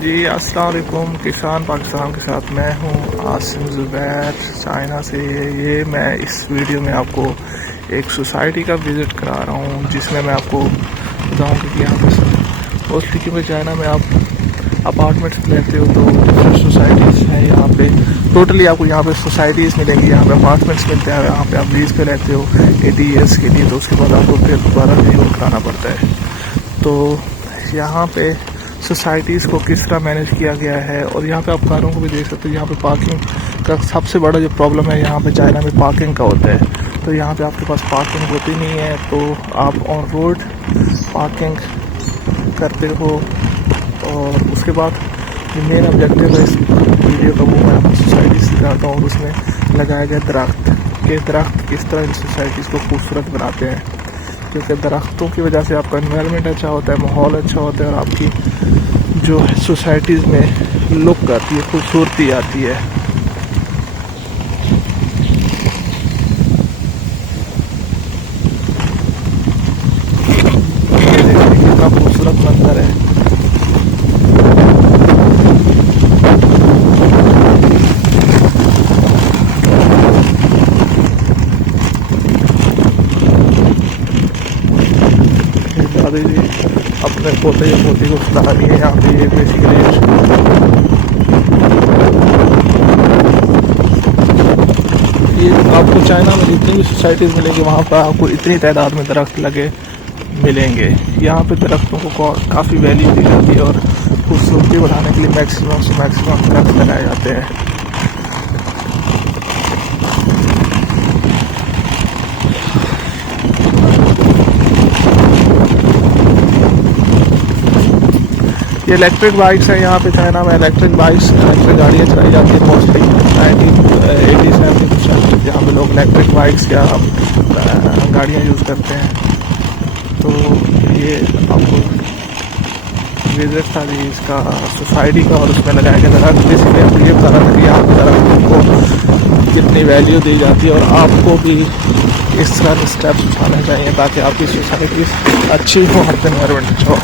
जी अस्सलाम वालेकुम। किसान पाकिस्तान के साथ मैं हूँ आसिम ज़ुबैर चाइना से। ये मैं इस वीडियो में आपको एक सोसाइटी का विज़िट करा रहा हूँ, जिसमें मैं आपको बताऊँगा कि यहाँ पर मोस्टली क्योंकि चाइना में आप अपार्टमेंट्स लेते हो तो डिफरेंट सोसाइटीज़ हैं यहाँ पे। टोटली आपको यहाँ पे सोसाइटीज़ मिलेंगी, यहाँ पे अपार्टमेंट्स मिलते हैं। यहाँ पे आप लीज पे लेते हो 80 ईयर्स के लिए, तो उसके बाद आपको फिर दोबारा रिन्यूअल कराना पड़ता है। तो यहाँ पे सोसाइटीज़ को किस तरह मैनेज किया गया है, और यहाँ पे आप कारों को भी देख सकते हो। यहाँ पे पार्किंग का सबसे बड़ा जो प्रॉब्लम है यहाँ पे चाइना में पार्किंग का होता है। तो यहाँ पे आपके पास पार्किंग होती नहीं है, तो आप ऑन रोड पार्किंग करते हो। और उसके बाद जो मेन ऑब्जेक्टिव है इस वीडियो का, वो मैं आपको सोसाइटी से दिखाता हूँ। और उसमें लगाया गया दरख्त किस तरह इन सोसाइटीज़ को खूबसूरत बनाते हैं, क्योंकि दरख्तों की वजह से आपका एनवायरनमेंट अच्छा होता है, माहौल अच्छा होता है, और आपकी जो सोसाइटीज़ में लुक आती है, खूबसूरती आती है। ये देखिए कितना खूबसूरत मंजर है। दादी जी अपने पोते या पोती को सुला रही है यहाँ पे। ये बेसिकली ये आपको चाइना में जितनी भी सोसाइटीज़ मिलेंगी, वहाँ पर आपको इतनी तादाद में दरख्त लगे मिलेंगे। यहाँ पे दरख्तों को काफ़ी वैल्यू दी जाती है, और खूबसूरती बढ़ाने के लिए मैक्सिमम से मैक्सिमम दरख्त लगाए जाते हैं। ये इलेक्ट्रिक बाइक्स हैं। यहाँ पे चाइना में इलेक्ट्रिक गाड़ियाँ चलाई जाती है मोस्टली 80-70% यहाँ पे लोग इलेक्ट्रिक बाइक्स या गाड़ियाँ यूज़ करते हैं। तो ये आपको विजिट था जी इसका सोसाइटी का, और उसमें लगाया गया दरख्त। इसलिए आपको ये बता रहा था कि यहाँ पर दरख्तों को कितनी वैल्यू दी जाती है, और आपको भी इस तरह के स्टेप्स उठाने चाहिए ताकि आपकी सोसाइटी अच्छी हो, हर एनवायरनमेंट अच्छा हो।